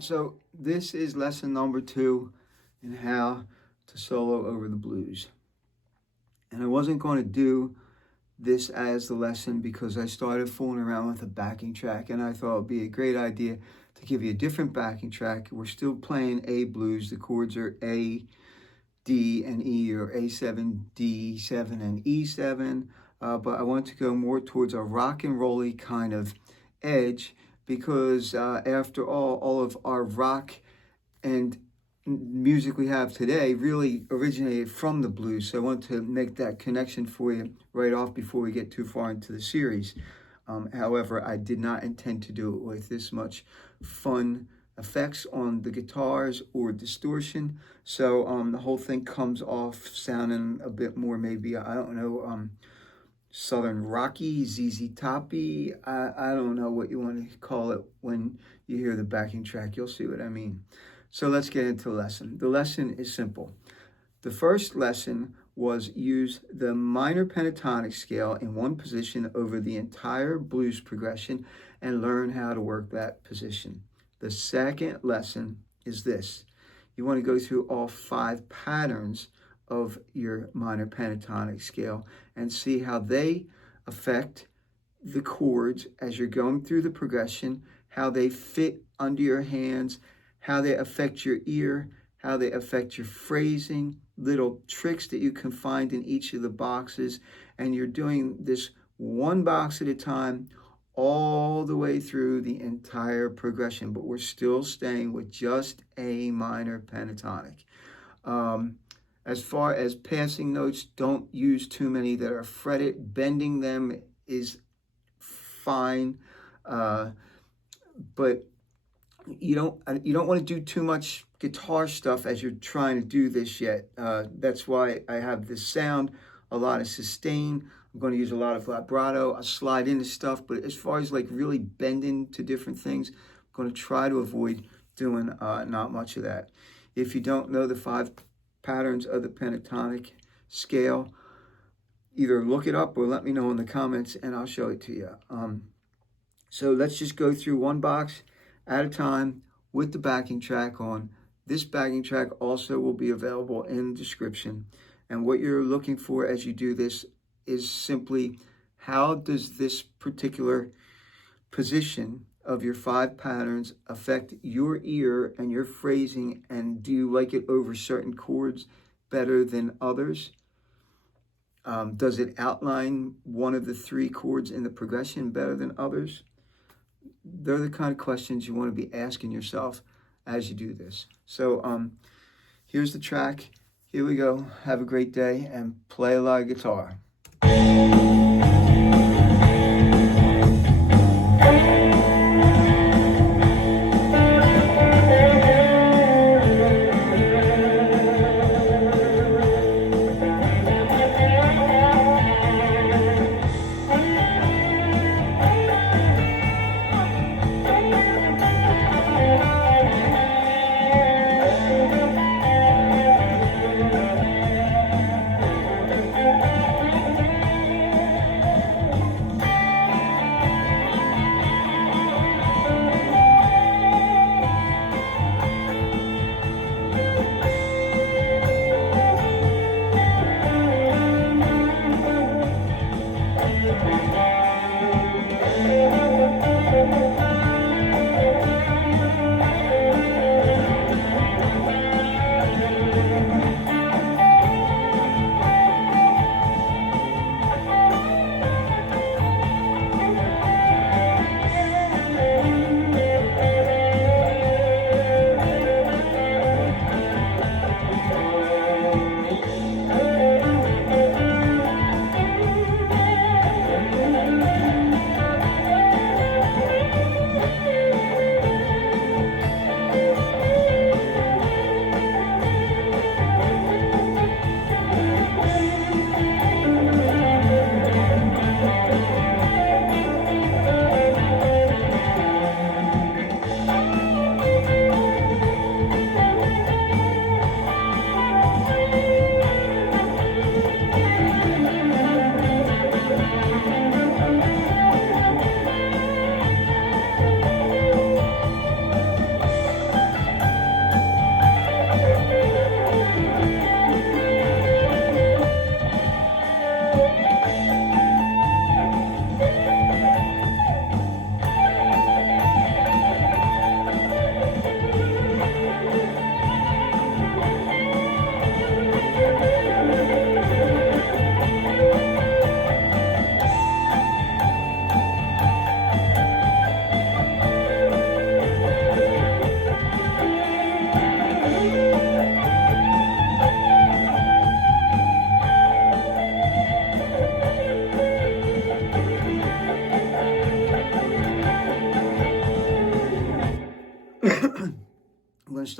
So this is lesson number 2 in how to solo over the blues. And I wasn't going to do this as the lesson because I started fooling around with a backing track, and I thought it would be a great idea to give you a different backing track. We're still playing A blues. The chords are A, D, and E, or A7, D7, and E7. But I want to go more towards a rock and rolly kind of edge, because after all of our rock and music we have today really originated from the blues. So I want to make that connection for you right off before we get too far into the series. However, I did not intend to do it with this much fun effects on the guitars or distortion. So the whole thing comes off sounding a bit more, maybe, I don't know, Southern Rocky, ZZ Toppy. I don't know what you want to call it when you hear the backing track. You'll see what I mean. So let's get into the lesson. The lesson is simple. The first lesson was use the minor pentatonic scale in one position over the entire blues progression and learn how to work that position. The second lesson is this. You want to go through all 5 patterns of your minor pentatonic scale and see how they affect the chords as you're going through the progression, how they fit under your hands, how they affect your ear, how they affect your phrasing, little tricks that you can find in each of the boxes. And you're doing this one box at a time all the way through the entire progression, but we're still staying with just A minor pentatonic. As far as passing notes, don't use too many that are fretted. Bending them is fine, but you don't want to do too much guitar stuff as you're trying to do this yet. That's why I have this sound, a lot of sustain. I'm going to use a lot of vibrato. I'll slide into stuff, but as far as like really bending to different things, I'm going to try to avoid doing not much of that. If you don't know the 5 patterns of the pentatonic scale, either look it up or let me know in the comments and I'll show it to you. So let's just go through one box at a time with the backing track on. This backing track also will be available in the description. And what you're looking for as you do this is simply, how does this particular position of your 5 patterns affect your ear and your phrasing, and do you like it over certain chords better than others? Does it outline one of the 3 chords in the progression better than others? They're the kind of questions you want to be asking yourself as you do this. So here's the track. Here we go. Have a great day and play a lot of guitar.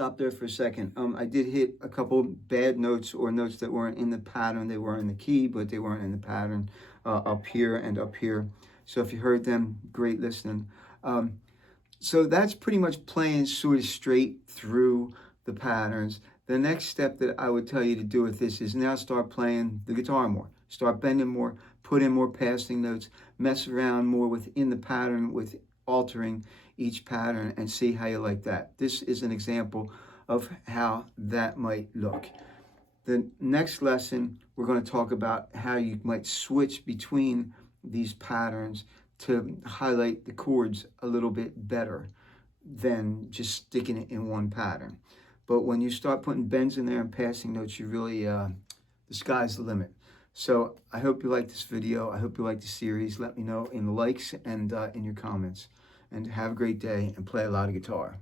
stop there for a second. I did hit a couple bad notes, or notes that weren't in the pattern. They were in the key, but they weren't in the pattern, up here and up here. So if you heard them, great listening. So that's pretty much playing sort of straight through the patterns. The next step that I would tell you to do with this is now start playing the guitar more. Start bending more, put in more passing notes, mess around more within the pattern with altering each pattern, and see how you like that. This is an example of how that might look. The next lesson, we're going to talk about how you might switch between these patterns to highlight the chords a little bit better than just sticking it in one pattern. But when you start putting bends in there and passing notes, you really, the sky's the limit. So I hope you like this video. I hope you like the series. Let me know in the likes and in your comments. And have a great day and play a lot of guitar.